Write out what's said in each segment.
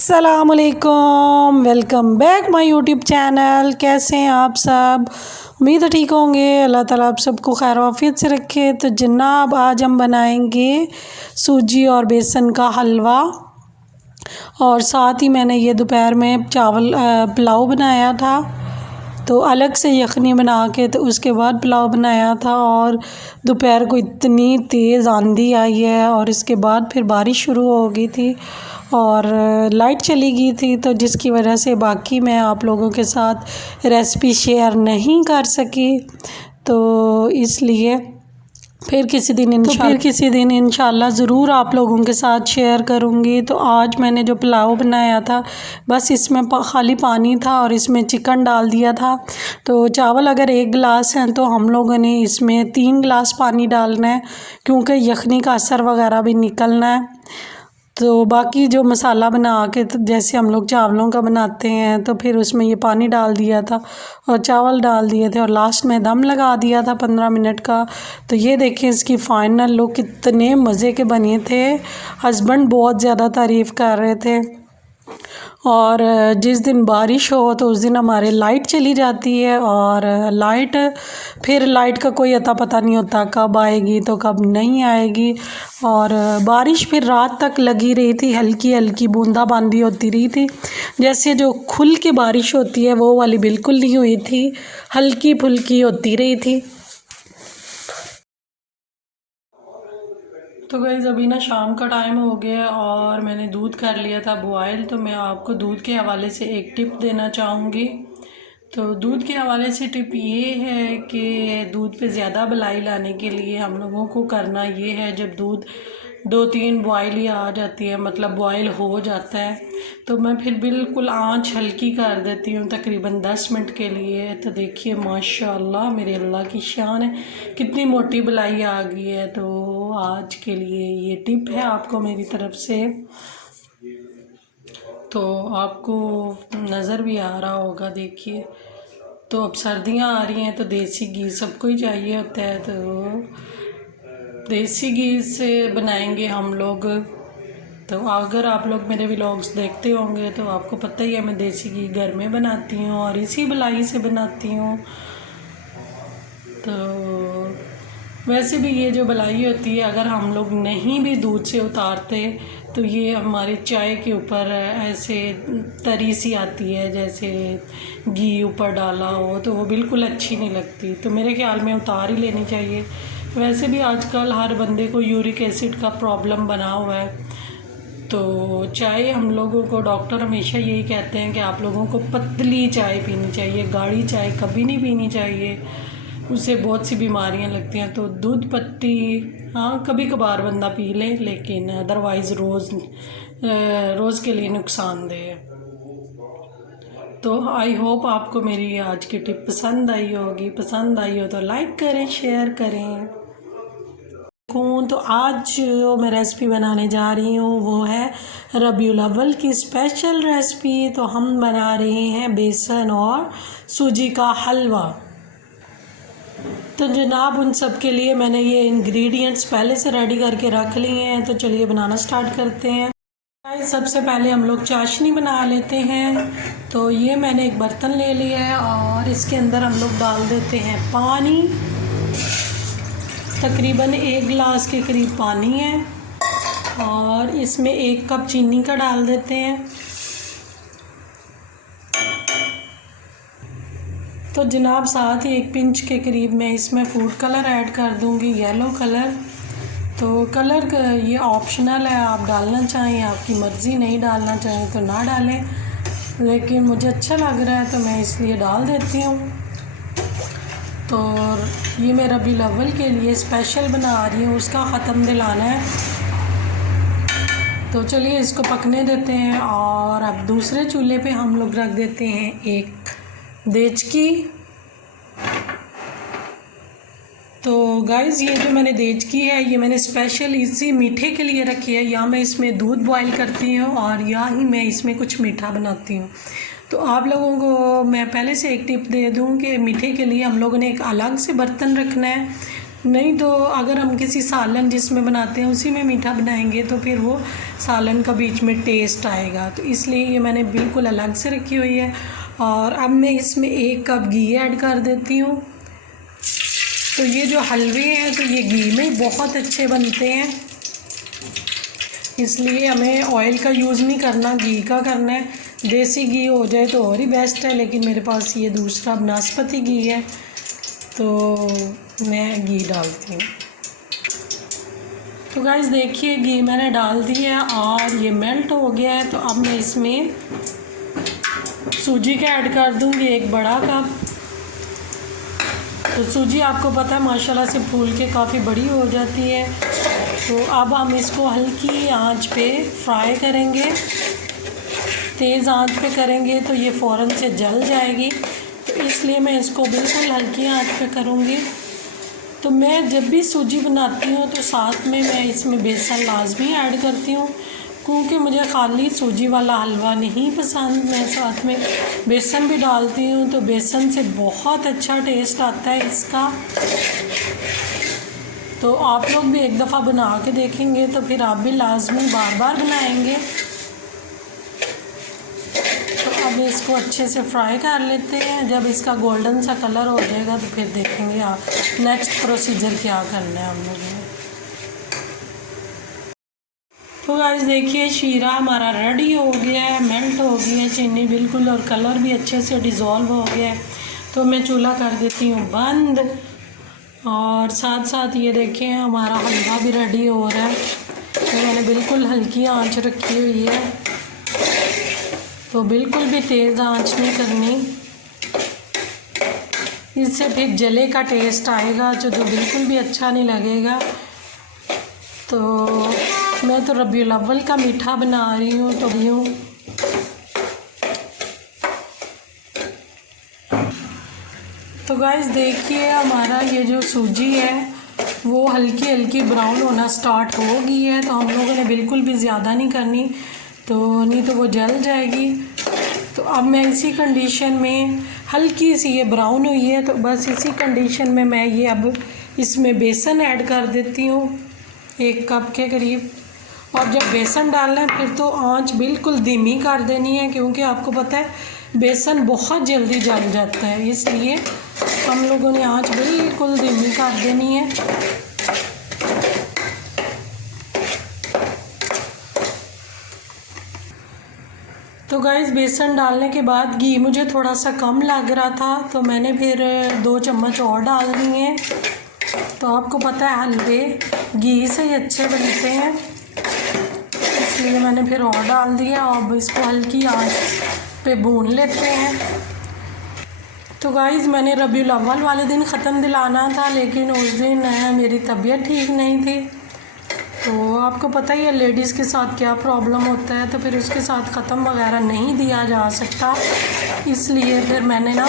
अस्सलामुअलैकुम, welcome back my YouTube channel. कैसे हैं आप सब? उम्मीद है ठीक होंगे। अल्लाह ताला आप सबको खैर आफियत से रखे। तो जनाब आज हम बनाएंगे सूजी और बेसन का हलवा, और साथ ही मैंने ये दोपहर में चावल पुलाव बनाया था, तो अलग से यखनी बना के तो उसके बाद पुलाव बनाया था। और दोपहर को इतनी तेज़ आंधी आई है और इसके बाद फिर बारिश शुरू हो गई थी और लाइट चली गई थी, तो जिसकी वजह से बाकी मैं आप लोगों के साथ रेसिपी शेयर नहीं कर सकी। तो इसलिए फिर किसी दिन इंशाल्लाह ज़रूर आप लोगों के साथ शेयर करूँगी। तो आज मैंने जो पुलाव बनाया था, बस इसमें खाली पानी था और इसमें चिकन डाल दिया था। तो चावल अगर 1 गिलास हैं तो हम लोगों ने इसमें 3 गिलास पानी डालना है, क्योंकि यखनी का असर वगैरह भी निकलना है। तो बाकी जो मसाला बना के तो जैसे हम लोग चावलों का बनाते हैं, तो फिर उसमें ये पानी डाल दिया था और चावल डाल दिए थे और लास्ट में दम लगा दिया था 15 मिनट का। तो ये देखें इसकी फ़ाइनल लुक, कितने मज़े के बने थे। हस्बैंड बहुत ज़्यादा तारीफ़ कर रहे थे। और जिस दिन बारिश हो तो उस दिन हमारे लाइट चली जाती है, और लाइट का कोई अता पता नहीं होता कब आएगी तो कब नहीं आएगी। और बारिश फिर रात तक लगी रही थी, हल्की हल्की बूंदाबांदी होती रही थी। जैसे जो खुल के बारिश होती है वो वाली बिल्कुल नहीं हुई थी, हल्की फुल्की होती रही थी। तो गाइस अभी ना शाम का टाइम हो गया और मैंने दूध कर लिया था बॉयल। तो मैं आपको दूध के हवाले से एक टिप देना चाहूँगी। तो दूध के हवाले से टिप ये है कि दूध पे ज़्यादा मलाई लाने के लिए हम लोगों को करना ये है, जब दूध 2-3 बॉयल ही आ जाती है, मतलब बॉयल हो जाता है, तो मैं फिर बिल्कुल आंच हल्की कर देती हूँ तकरीबन 10 मिनट के लिए। तो देखिए माशाल्लाह मेरे अल्लाह की शान है, कितनी मोटी मलाई आ गई है। तो आज के लिए ये टिप है आपको मेरी तरफ से। तो आपको नज़र भी आ रहा होगा, देखिए। तो अब सर्दियाँ आ रही हैं तो देसी घी सबको ही चाहिए होता है, तो देसी घी से बनाएंगे हम लोग। तो अगर आप लोग मेरे व्लॉग्स देखते होंगे तो आपको पता ही है मैं देसी घी घर में बनाती हूँ और इसी मलाई से बनाती हूँ। तो वैसे भी ये जो मलाई होती है, अगर हम लोग नहीं भी दूध से उतारते तो ये हमारे चाय के ऊपर ऐसे तरी सी आती है, जैसे घी ऊपर डाला हो, तो वो बिल्कुल अच्छी नहीं लगती। तो मेरे ख्याल में उतार ही लेनी चाहिए। वैसे भी आजकल हर बंदे को यूरिक एसिड का प्रॉब्लम बना हुआ है, तो चाय हम लोगों को डॉक्टर हमेशा यही कहते हैं कि आप लोगों को पतली चाय पीनी चाहिए, गाढ़ी चाय कभी नहीं पीनी चाहिए, उससे बहुत सी बीमारियां लगती हैं। तो दूध पत्ती हाँ कभी कभार बंदा पी ले, लेकिन अदरवाइज़ रोज़ के लिए नुकसानदेह है। तो आई होप आपको मेरी आज की टिप पसंद आई होगी। पसंद आई हो तो लाइक करें, शेयर करें। तो आज जो मैं रेसिपी बनाने जा रही हूँ वो है रबीउल अव्वल की स्पेशल रेसिपी। तो हम बना रहे हैं बेसन और सूजी का हलवा। तो जनाब उन सब के लिए मैंने ये इंग्रेडिएंट्स पहले से रेडी करके रख लिए हैं। तो चलिए बनाना स्टार्ट करते हैं। सबसे पहले हम लोग चाशनी बना लेते हैं। तो ये मैंने एक बर्तन ले लिया है और इसके अंदर हम लोग डाल देते हैं पानी। तकरीबन 1 गिलास के करीब पानी है और इसमें 1 कप चीनी का डाल देते हैं। तो जनाब साथ ही 1 पिंच के करीब मैं इसमें फूड कलर ऐड कर दूंगी, येलो कलर। तो कलर ये ऑप्शनल है, आप डालना चाहें आपकी मर्ज़ी, नहीं डालना चाहें तो ना डालें, लेकिन मुझे अच्छा लग रहा है तो मैं इसलिए डाल देती हूँ। तो ये मैं रबीउल अव्वल के लिए स्पेशल बना रही हूँ, उसका ख़त्म दिलाना है। तो चलिए इसको पकने देते हैं। और अब दूसरे चूल्हे पे हम लोग रख देते हैं एक देचकी। तो गाइज़ ये जो मैंने देचकी है ये मैंने स्पेशल इसी मीठे के लिए रखी है, या मैं इसमें दूध बॉईल करती हूँ और या ही मैं इसमें कुछ मीठा बनाती हूँ। तो आप लोगों को मैं पहले से एक टिप दे दूँ कि मीठे के लिए हम लोगों ने एक अलग से बर्तन रखना है। नहीं तो अगर हम किसी सालन जिसमें बनाते हैं उसी में मीठा बनाएंगे तो फिर वो सालन का बीच में टेस्ट आएगा। तो इसलिए ये मैंने बिल्कुल अलग से रखी हुई है। और अब मैं इसमें 1 कप घी ऐड कर देती हूँ। तो ये जो हलवे हैं तो ये घी में बहुत अच्छे बनते हैं, इसलिए हमें ऑयल का यूज़ नहीं करना, घी का करना है। देसी घी हो जाए तो और ही बेस्ट है, लेकिन मेरे पास ये दूसरा बनास्पति घी है तो मैं घी डालती हूँ। तो गाइस देखिए घी मैंने डाल दिया है और ये मेल्ट हो गया है। तो अब मैं इसमें सूजी का ऐड कर दूँगी 1 बड़ा कप। तो सूजी आपको पता है माशाल्लाह से फूल के काफ़ी बड़ी हो जाती है। तो अब हम इसको हल्की आंच पे फ्राई करेंगे, तेज़ आंच पे करेंगे तो ये फ़ौरन से जल जाएगी। तो इसलिए मैं इसको बिल्कुल हल्की आंच पे करूँगी। तो मैं जब भी सूजी बनाती हूँ तो साथ में मैं इसमें बेसन लाजमी ऐड करती हूँ, क्योंकि मुझे खाली सूजी वाला हलवा नहीं पसंद, मैं साथ में बेसन भी डालती हूँ। तो बेसन से बहुत अच्छा टेस्ट आता है इसका। तो आप लोग भी एक दफ़ा बना के देखेंगे तो फिर आप भी लाजमी बार बार बनाएंगे। तो अब इसको अच्छे से फ्राई कर लेते हैं। जब इसका गोल्डन सा कलर हो जाएगा तो फिर देखेंगे आप नेक्स्ट प्रोसीजर क्या करना है हम लोगों ने। तो गाइस देखिए शीरा हमारा रेडी हो गया है, मेल्ट हो गई है चीनी बिल्कुल, और कलर भी अच्छे से डिज़ोल्व हो गया है। तो मैं चूल्हा कर देती हूँ बंद, और साथ साथ ये देखें हमारा हलवा भी रेडी हो रहा है। तो मैंने बिल्कुल हल्की आंच रखी हुई है, तो बिल्कुल भी तेज़ आंच नहीं करनी, इससे फिर जले का टेस्ट आएगा जो बिल्कुल भी अच्छा नहीं लगेगा। तो मैं तो रबीउल अव्वल का मीठा बना रही हूँ तो यूँ तो गाइस देखिए हमारा ये जो सूजी है वो हल्की हल्की ब्राउन होना स्टार्ट हो गई है। तो हम लोगों ने बिल्कुल भी ज़्यादा नहीं करनी, तो नहीं तो वो जल जाएगी। तो अब मैं इसी कंडीशन में, हल्की सी ये ब्राउन हुई है तो बस इसी कंडीशन में मैं ये अब इसमें बेसन ऐड कर देती हूँ 1 कप के करीब। और जब बेसन डालना है फिर तो आंच बिल्कुल धीमी कर देनी है, क्योंकि आपको पता है बेसन बहुत जल्दी जल जाता है, इसलिए हम लोगों ने आंच बिल्कुल धीमी कर देनी है। तो गाइस बेसन डालने के बाद घी मुझे थोड़ा सा कम लग रहा था तो मैंने फिर 2 चम्मच और डाल दिए। तो आपको पता है हलवे घी से ही अच्छे बनते हैं, इसलिए मैंने फिर और डाल दिया। अब इसको हल्की आंच पे भून लेते हैं। तो गाइस मैंने रबीउल अव्वल वाले दिन ख़त्म दिलाना था, लेकिन उस दिन मेरी तबीयत ठीक नहीं थी। तो आपको पता ही है लेडीज़ के साथ क्या प्रॉब्लम होता है, तो फिर उसके साथ ख़त्म वगैरह नहीं दिया जा सकता, इसलिए फिर मैंने ना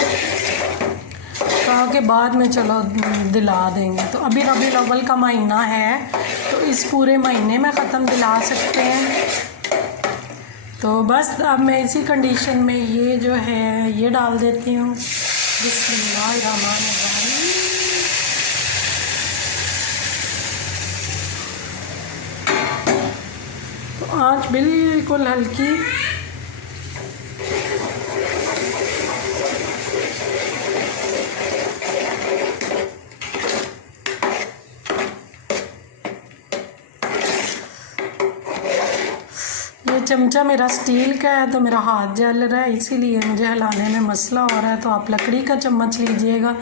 कहा कि बाद में चलो दिला देंगे। तो अभी रबीउल अव्वल का महीना है तो इस पूरे महीने में ख़त्म दिला सकते हैं। तो बस अब मैं इसी कंडीशन में ये जो है ये डाल देती हूँ। बिस्मिल्लाहिर्रहमानिर्रहीम। तो आँच बिल्कुल हल्की, ये चमचा मेरा स्टील का है तो मेरा हाथ जल रहा है, इसीलिए मुझे हिलाने में मसला हो रहा है। तो आप लकड़ी का चम्मच लीजिएगा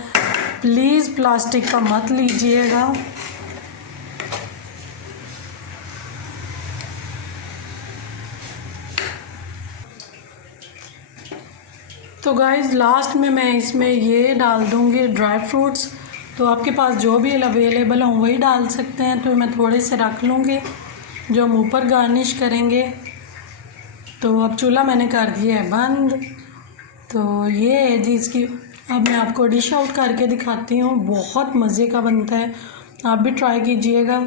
प्लीज़, प्लास्टिक का मत लीजिएगा। तो गाइस लास्ट में मैं इसमें ये डाल दूँगी ड्राई फ्रूट्स। तो आपके पास जो भी अवेलेबल हों वही डाल सकते हैं। तो मैं थोड़े से रख लूँगी जो हम ऊपर गार्निश करेंगे। तो अब चूल्हा मैंने कर दिया है बंद। तो ये है जी इसकी, अब मैं आपको डिश आउट करके दिखाती हूँ। बहुत मज़े का बनता है, आप भी ट्राई कीजिएगा।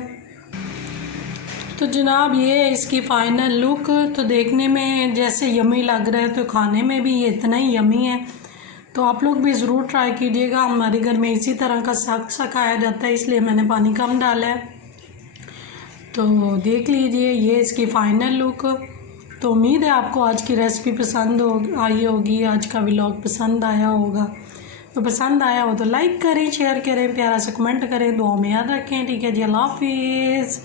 तो जनाब ये है इसकी फ़ाइनल लुक। तो देखने में जैसे यमी लग रहा है तो खाने में भी ये इतना ही यमी है। तो आप लोग भी ज़रूर ट्राई कीजिएगा। हमारे घर में इसी तरह का सख्त सा खाया जाता है, इसलिए मैंने पानी कम डाला है। तो देख लीजिए ये इसकी फ़ाइनल लुक। तो उम्मीद है आपको आज की रेसिपी पसंद आई होगी, आज का व्लॉग पसंद आया होगा। तो पसंद आया हो तो लाइक करें, शेयर करें, प्यारा सा कमेंट करें, दुआ में याद रखें। ठीक है जी, अल्लाह हाफिज़।